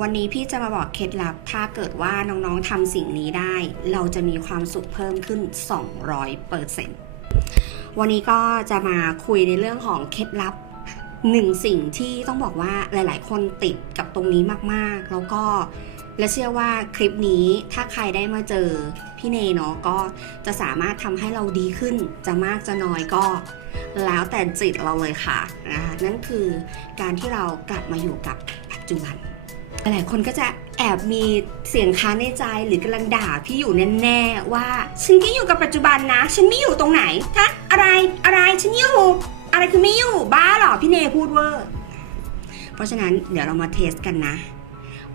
วันนี้พี่จะมาบอกเคล็ดลับ ถ้าเกิดว่าน้องๆทำสิ่งนี้ได้ เราจะมีความสุขเพิ่มขึ้น 200เปอร์เซ็นต์วันนี้ก็จะมาคุยในเรื่องของเคล็ดลับหนึ่งสิ่งที่ต้องบอกว่าหลาย ๆ คนติดกับตรงนี้มากๆ แล้วก็และเชื่อว่าคลิปนี้ถ้าใครได้มาเจอพี่เนเนาะก็จะสามารถทำให้เราดีขึ้น จะมากจะน้อยก็ แล้วแต่จิตเราเลยค่ะนะนั่นคือการที่เรากลับมาอยู่กับปัจจุบัน หลายคนก็จะแอบมีเสียงค้านในใจหรือกำลังด่าพี่อยู่แน่ๆว่า ฉันก็อยู่กับปัจจุบันนะ ฉันไม่อยู่ตรงไหนคะอะไรอะไรฉันอยู่ อะไรคือไม่อยู่บ้าหรอพี่เนพูดเวอร์เพราะฉะนั้นเดี๋ยวเรามาเทสกันนะ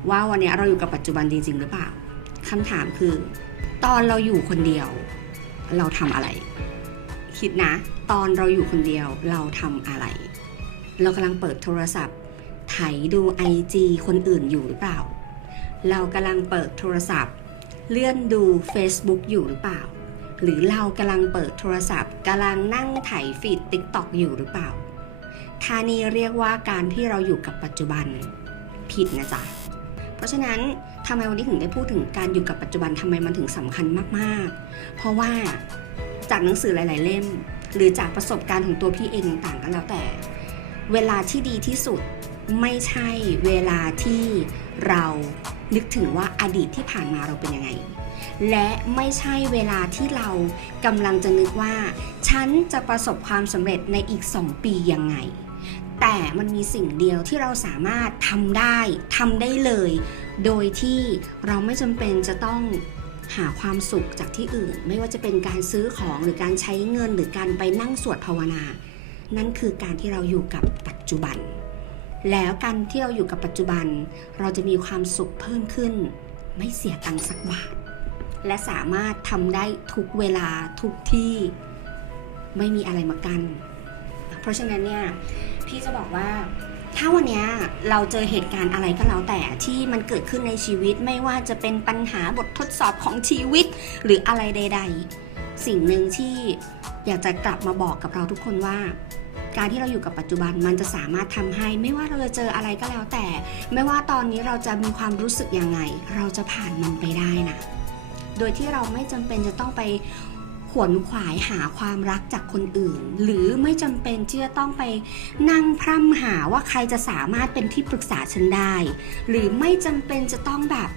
ว่าวันนี้เราอยู่กับปัจจุบันจริง ๆ หรือเปล่าคำถามคือ ตอนเราอยู่คนเดียว เราทำอะไร คิดนะ ตอนเราอยู่คนเดียวเราทำอะไร เรากำลังเปิดโทรศัพท์ ไถดูไอจีคนอื่นอยู่หรือเปล่า เรากำลังเปิดโทรศัพท์ เลื่อนดู Facebook อยู่หรือเปล่า หรือเรากำลังเปิดโทรศัพท์กำลังนั่งไถฟีด TikTok อยู่หรือเปล่าท่านี้เรียกว่าการที่เราอยู่กับปัจจุบันผิดนะจ๊ะเพราะฉะนั้นทำไมวันนี้ถึงได้พูดถึงการอยู่กับปัจจุบันทำไมมันถึงสำคัญมากๆ เพราะว่าจากหนังสือหลาย ๆ เล่ม หรือจากประสบการณ์ของตัวพี่เองต่างกันแล้วแต่ เวลาที่ดีที่สุด ไม่ใช่เวลาที่เรานึกถึงว่าอดีตที่ผ่านมาเราเป็นยังไง และไม่ใช่เวลาที่เรากำลังจะนึกว่า ฉันจะประสบความสำเร็จในอีก 2 ปียังไง แต่มันมีสิ่งเดียวที่เราสามารถทำได้ทำได้เลย โดยที่เราไม่จำเป็นจะต้องหาความสุขจากที่อื่น ไม่ว่าจะเป็นการซื้อของหรือการใช้เงินหรือการไปนั่งสวดภาวนา นั่นคือการที่เราอยู่กับปัจจุบัน แล้วการที่เราอยู่กับปัจจุบัน เราจะมีความสุขเพิ่มขึ้น ไม่เสียตังค์สักบาท และสามารถทำได้ทุกเวลาทุกที่ไม่มีอะไรมากัน เพราะฉะนั้นเนี่ยพี่จะบอกว่าถ้าวันนี้เราเจอเหตุการณ์อะไรก็แล้วแต่ที่มันเกิดขึ้นในชีวิตไม่ว่าจะเป็นปัญหาบททดสอบของชีวิตหรืออะไรใด ๆ สิ่งหนึ่งที่อยากจะกลับมาบอกกับเราทุกคนว่า การที่เราอยู่กับปัจจุบันมันจะสามารถทำให้ ไม่ว่าเราจะเจออะไรก็แล้วแต่ ไม่ว่าตอนนี้เราจะมีความรู้สึกยังไง เราจะผ่านมันไปได้นะโดยที่เราไม่จำเป็นจะต้องไปขวนขวายหาความรักจากคนอื่น หรือไม่จำเป็นที่จะต้องไปนั่งพร่ำหาว่าใครจะสามารถเป็นที่ปรึกษาฉันได้ หรือไม่จำเป็นจะต้องแบบ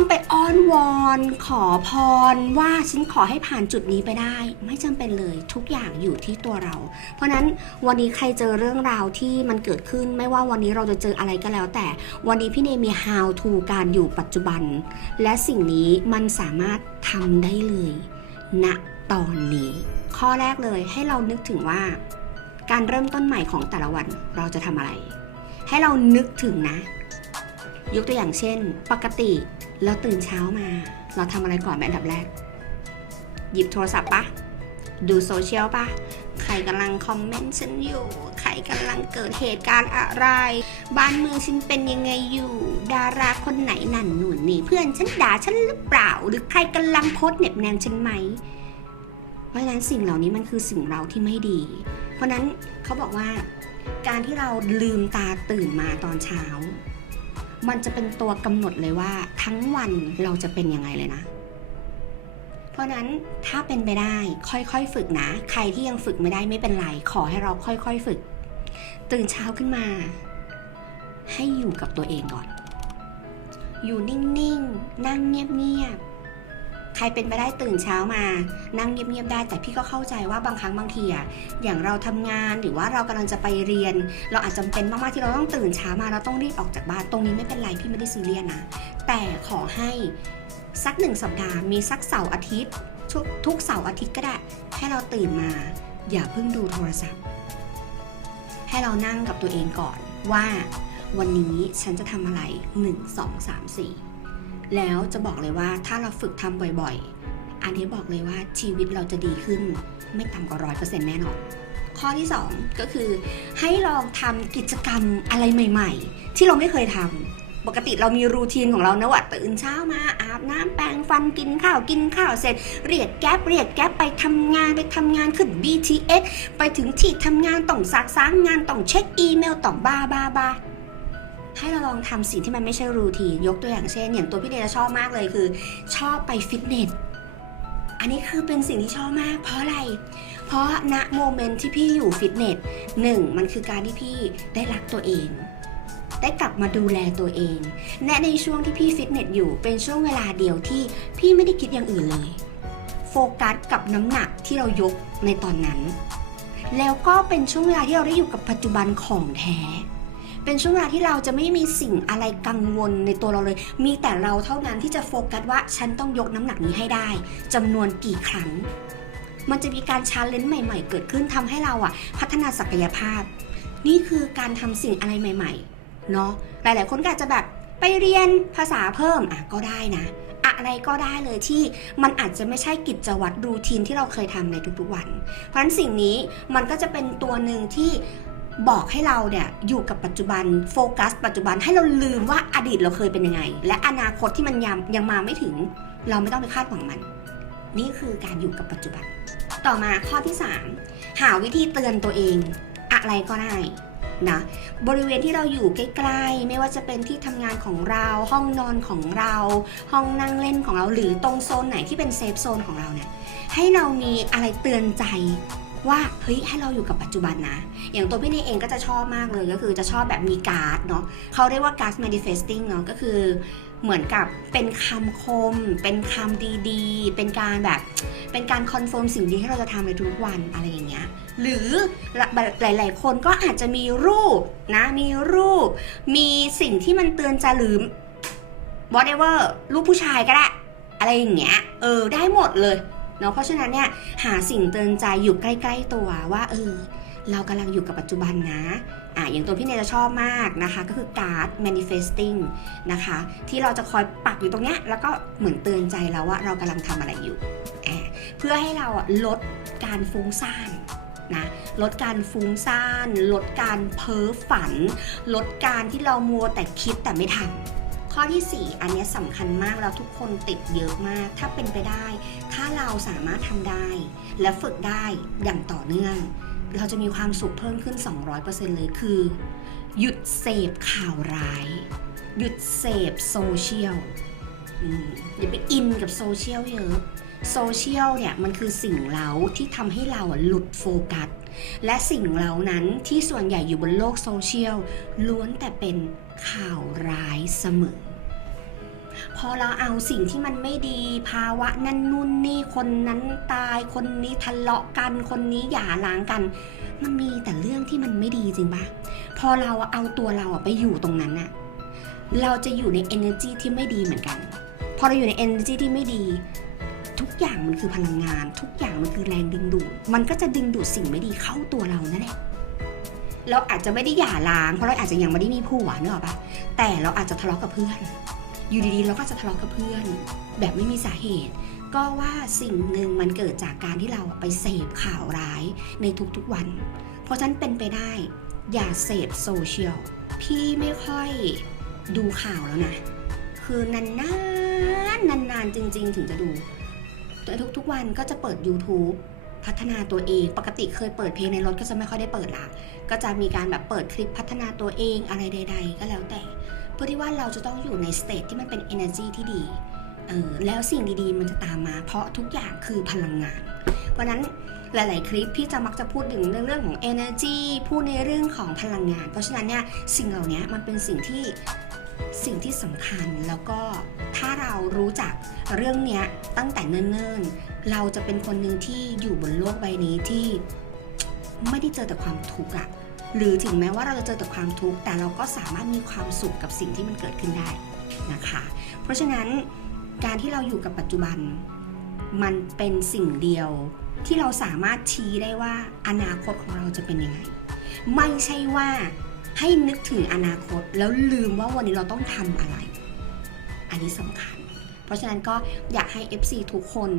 ต้องไปอ้อนวอน ขอพรว่าฉันขอให้ผ่านจุดนี้ไปได้ ไม่จำเป็นเลยทุกอย่างอยู่ที่ตัวเรา เพราะฉะนั้นวันนี้ใครเจอเรื่องราวที่มันเกิดขึ้นไม่ว่าวันนี้เราจะเจออะไรก็แล้ว แต่วันนี้พี่เนมี how to การอยู่ปัจจุบัน และสิ่งนี้มันสามารถทำได้เลยณตอนนี้ ข้อแรกเลยให้เรานึกถึงว่า การเริ่มต้นใหม่ของแต่ละวันเราจะทำอะไร ให้เรานึกถึงนะ ยกตัวอย่างเช่น ปกติ เราตื่นเช้ามา เราทำอะไรก่อนเป็นอันดับแรก หยิบโทรศัพท์ปะดูโซเชียลปะใครกำลังคอมเมนต์ฉันอยู่ ใครกำลังเกิดเหตุการณ์อะไร บ้านเมืองฉันเป็นยังไงอยู่ ดาราคนไหนนั่นหนุนนี่ เพื่อนฉันด่าฉันหรือเปล่า หรือใครกำลังโพสเหน็บแนมฉันไหม เพราะฉะนั้นสิ่งเหล่านี้มันคือสิ่งเราที่ไม่ดี เพราะนั้นเขาบอกว่า การที่เราลืมตาตื่นมาตอนเช้า มันจะเป็นตัวกำหนดเลยว่า ทั้งวันเราจะเป็นยังไงเลยนะ เพราะฉะนั้นถ้าเป็นไปได้ค่อยๆ ฝึกนะ ใครที่ยังฝึกไม่ได้ไม่เป็นไร ขอให้เราค่อยๆ ฝึก ตื่นเช้าขึ้นมา ให้อยู่กับตัวเองก่อน อยู่นิ่งๆ นั่งเงียบๆ ใครเป็นไปได้ตื่นเช้ามา นั่งเงียบๆได้ แต่พี่ก็เข้าใจว่าบางครั้งบางทีอะอย่างเราทำงานหรือว่าเรากำลังจะไปเรียน เราอาจจำเป็นมากๆที่เราต้องตื่นเช้ามาเราต้องรีบออกจากบ้านตรงนี้ไม่เป็นไรพี่ไม่ได้ซีเรียสนะแต่ขอให้สักหนึ่งสัปดาห์มีสักเสาร์อาทิตย์ทุกทุกเสาร์อาทิตย์ก็ได้ ให้เราตื่นมา อย่าเพิ่งดูโทรศัพท์ ให้เรานั่งกับตัวเองก่อนว่าวันนี้ฉันจะทำอะไร 1 2 3 4 แล้วจะบอกเลยว่าถ้าเราฝึกทำบ่อยๆ อันนี้บอกเลยว่าชีวิตเราจะดีขึ้นไม่ต่ำกว่าร้อยเปอร์เซ็นต์แน่นอน ข้อที่ 2 ก็คือให้ลองทำกิจกรรมอะไรใหม่ ๆ ที่เราไม่เคยทำปกติเรามีรูทีนของเรานะว่าตื่นเช้ามาอาบน้ำแปรงฟันกินข้าวกินข้าวเสร็จ เรียกแก๊ปเรียกแก๊ปไปทำงานไปทำงานขึ้น BTS ไปถึงที่ทำงานต้องซักซ้างงานต้องเช็คอีเมลต้องบ้าบ้าบ้า ให้เราลองทำสิ่งที่มันไม่ใช่รูทีนยกตัวอย่างเช่นอย่างตัวพี่เดชชอบมากเลยคือ ชอบไปฟิตเนสอันนี้คือเป็นสิ่งที่ชอบมาก เพราะอะไร เพราะณโมเมนต์ที่พี่อยู่ฟิตเนสหนึ่งมันคือการที่พี่ได้รักตัวเอง ได้กลับมาดูแลตัวเองและในช่วงที่พี่ฟิตเนสอยู่เป็นช่วงเวลาเดียวที่พี่ไม่ได้คิดอย่างอื่นเลย โฟกัสกับน้ำหนักที่เรายกในตอนนั้น แล้วก็เป็นช่วงเวลาที่เราได้อยู่กับปัจจุบันของแท้ เป็นช่วงเวลาที่เราจะไม่มีสิ่งอะไรกังวลในตัวเราเลย มีแต่เราเท่านั้นที่จะโฟกัสว่าฉันต้องยกน้ำหนักนี้ให้ได้จำนวนกี่ครั้ง มันจะมีการชาเลนจ์ใหม่ ๆ เกิดขึ้นทำให้เราอะพัฒนาศักยภาพ นี่คือการทำสิ่งอะไรใหม่ ๆ เนาะหลาย ๆ คนก็อาจจะแบบไปเรียนภาษาเพิ่มอะก็ได้นะอะไรก็ได้เลยที่มันอาจจะไม่ใช่กิจวัตรรูทีนที่เราเคยทำในทุกๆวัน เพราะฉะนั้นสิ่งนี้มันก็จะเป็นตัวหนึ่งที่ บอกให้เราเนี่ยอยู่กับปัจจุบันโฟกัส ปัจจุบันให้เราลืมว่าอดีตเราเคยเป็นยังไง และอนาคตที่มันยังยังมาไม่ถึง เราไม่ต้องไปคาดหวังมัน นี่คือการอยู่กับปัจจุบัน ต่อมาข้อที่ 3 หาวิธีเตือนตัวเอง อะไรก็ได้นะบริเวณที่เราอยู่ใกล้ๆ ไม่ว่าจะเป็นที่ทำงานของเราห้องนอนของเรา ห้องนั่งเล่นของเราหรือตรงโซนไหนที่เป็นเซฟโซนของเราเนี่ยให้เรามีอะไรเตือนใจ ว่าเฮ้ยให้เราอยู่กับปัจจุบันนะ อย่างตัวพี่เนยเองก็จะชอบมากเลยก็คือจะชอบแบบมีการ์ดเนาะเขาเรียกว่าการ์ด manifesting เนาะก็คือเหมือนกับเป็นคำคม เป็นคำดีๆ เป็นการแบบเป็นการคอนเฟิร์มสิ่งดีที่เราจะทำในทุกวันอะไรอย่างเงี้ยหรือหลาย ๆ คนก็อาจจะมีรูปนะมีรูป มีสิ่งที่มันเตือนจหรือ whatever รูปผู้ชายก็ได้ อะไรอย่างเงี้ยเออได้หมดเลย เนาะเพราะฉะนั้นเนี่ยหาสิ่งเตือนใจอยู่ใกล้ ๆ ตัวว่าเออเรากำลังอยู่กับปัจจุบันนะอะอย่างตัวพี่เนยจะชอบมากนะคะ ก็คือการ์ด manifesting นะคะ ที่เราจะคอยปักอยู่ตรงเนี้ยแล้วก็เหมือนเตือนใจเราว่าเรากำลังทำอะไรอยู่อะเพื่อให้เราลดการฟุ้งซ่านนะลดการฟุ้งซ่าน ลดการเพ้อฝัน ลดการที่เรามัวแต่คิดแต่ไม่ทำ ข้อที่ 4 อันนี้สำคัญมากแล้วทุกคนติดเยอะมาก ถ้าเป็นไปได้ ถ้าเราสามารถทำได้ และฝึกได้อย่างต่อเนื่อง เราจะมีความสุขเพิ่มขึ้น 200%เลยคือ หยุดเสพข่าวร้าย หยุดเสพโซเชียลอย่าไปอินกับโซเชียลเยอะโซเชียลเนี่ยมันคือสิ่งเล้าที่ทำให้เราหลุดโฟกัส และสิ่งเหล่านั้นที่ส่วนใหญ่อยู่บนโลกโซเชียลล้วนแต่เป็นข่าวร้ายเสมอ พอเราเอาสิ่งที่มันไม่ดี ภาวะนั่นนู่นนี่คนนั้นตายคนนี้ทะเลาะกันคนนี้หย่าร้างกัน มันมีแต่เรื่องที่มันไม่ดีจริงปะพอเราเอาตัวเราไปอยู่ตรงนั้นอะเราจะอยู่ใน energy ที่ไม่ดีเหมือนกัน พอเราอยู่ใน energy ที่ไม่ดี ทุกอย่างมันคือพลังงาน ทุกอย่างมันคือแรงดึงดูด มันก็จะดึงดูดสิ่งไม่ดีเข้าตัวเรานั่นแหละเราอาจจะไม่ได้หย่าร้างเพราะเราอาจจะยังไม่ได้มีผัวเนกอะปะแต่เราอาจจะทะเลาะกับเพื่อน อยู่ดีๆเราก็จะทะเลาะกับเพื่อน แบบไม่มีสาเหตุ ก็ว่าสิ่งหนึ่งมันเกิดจากการที่เราไปเสพข่าวร้ายในทุกๆวัน เพราะฉะนั้นเป็นไปได้ อย่าเสพโซเชียลพี่ไม่ค่อยดูข่าวแล้วนะ คือนานๆนานๆจริง ๆ ถึงจะดูแต่ทุกๆวันก็จะเปิด YouTube พัฒนาตัวเอง ปกติเคยเปิดเพลงในรถก็จะไม่ค่อยได้เปิดละ ก็จะมีการแบบเปิดคลิปพัฒนาตัวเองอะไรใด ๆ ก็แล้วแต่ พื่อที่ว่าเราจะต้องอยู่ในสเตทที่มันเป็น energy ที่ดีเออแล้วสิ่งดีๆ มันจะตามมา เพราะทุกอย่างคือพลังงาน เพราะนั้นหลาย ๆ คลิปพี่จะมักจะพูดถึงเรื่องของ energy พูดในเรื่องของพลังงาน เพราะฉะนั้นเนี่ยสิ่งเหล่านี้มันเป็นสิ่งที่สิ่งที่สำคัญแล้วก็ถ้าเรารู้จักเรื่องเนี้ยตั้งแต่เนิ่น ๆ เราจะเป็นคนหนึ่งที่อยู่บนโลกใบนี้ที่ไม่ได้เจอแต่ความทุกข์อะ หรือถึงแม้ว่าเราจะเจอแต่ความทุกข์แต่เราก็สามารถมีความสุขกับสิ่งที่มันเกิดขึ้นได้นะคะ เพราะฉะนั้นการที่เราอยู่กับปัจจุบัน มันเป็นสิ่งเดียวที่เราสามารถชี้ได้ว่าอนาคตของเราจะเป็นยังไง ไม่ใช่ว่าให้นึกถึงอนาคตแล้วลืมว่าวันนี้เราต้องทำอะไร อันนี้สำคัญ เพราะฉะนั้นก็อยากให้ FC ทุกคน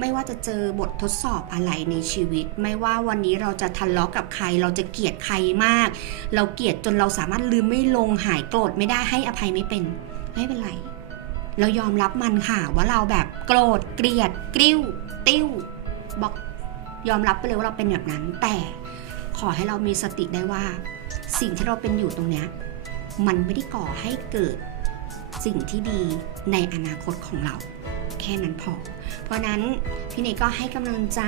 ไม่ว่าจะเจอบททดสอบอะไรในชีวิต ไม่ว่าวันนี้เราจะทะเลาะกับใคร เราจะเกลียดใครมาก เราเกลียดจนเราสามารถลืมไม่ลงหายโกรธไม่ได้ให้อภัยไม่เป็นไม่เป็นไร เรายอมรับมันค่ะว่าเราแบบโกรธเกลียดกริ้ว ติ้วบอกยอมรับไปเลยว่าเราเป็นแบบนั้น แต่ขอให้เรามีสติได้ว่า สิ่งที่เราเป็นอยู่ตรงเนี้ยมันไม่ได้ก่อให้เกิด สิ่งที่ดีในอนาคตของเรา แค่นั้นพอ เพราะนั้นพี่เนยก็ให้กำลังใจ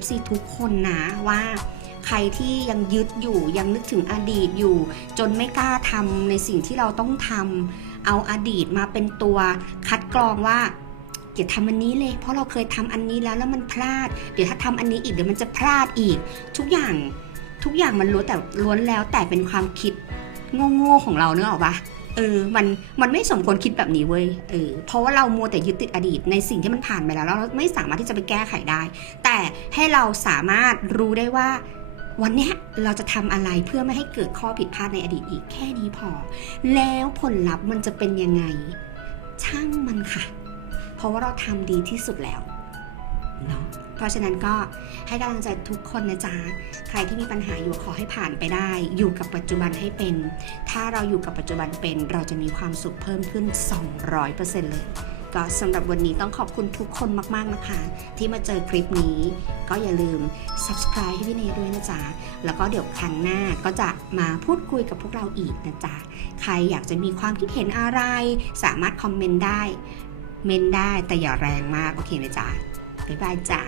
FC ทุกคนนะว่าใครที่ยังยึดอยู่ยังนึกถึงอดีตอยู่ จนไม่กล้าทำในสิ่งที่เราต้องทำเอาอดีตมาเป็นตัวคัดกรองว่าอย่าทำอันนี้เลย เพราะเราเคยทำอันนี้แล้วแล้วมันพลาด เดี๋ยวถ้าทำอันนี้อีกเดี๋ยวมันจะพลาดอีก ทุกอย่างทุกอย่างมันล้วนแต่ล้วนแล้วแต่เป็นความคิดโง่ๆของเราเนอะออปะ ออมันมันไม่สมควรคิดแบบนี้เว้ยเออเพราะว่าเรามัวแต่ยึดติดอดีตในสิ่งที่มันผ่านไปแล้วเราไม่สามารถที่จะไปแก้ไขได้ แต่ให้เราสามารถรู้ได้ว่าวันนี้เราจะทำอะไรเพื่อไม่ให้เกิดข้อผิดพลาดในอดีตอีกแค่นี้พอ แล้วผลลัพธ์มันจะเป็นยังไง ช่างมันค่ะ เพราะว่าเราทำดีที่สุดแล้วเนาะ เพราะฉะนั้นก็ให้กำลังใจทุกคนนะจ๊ะ ใครที่มีปัญหาอยู่ขอให้ผ่านไปได้ อยู่กับปัจจุบันให้เป็น ถ้าเราอยู่กับปัจจุบันเป็น เราจะมีความสุขเพิ่มขึ้น 200%เลยก็สำหรับวันนี้ต้องขอบคุณทุกคนมาก ๆ นะคะ ที่มาเจอคลิปนี้ ก็อย่าลืม subscribe ให้พี่เนยด้วยนะจ๊ะ แล้วก็เดี๋ยวครั้งหน้าก็จะมาพูดคุยกับพวกเราอีกนะจ๊ะ ใครอยากจะมีความคิดเห็นอะไร สามารถคอมเมนต์ได้ เมนได้แต่อย่าแรงมาก โอเคไหมจ๊ะ บ๊ายบายจ้ะ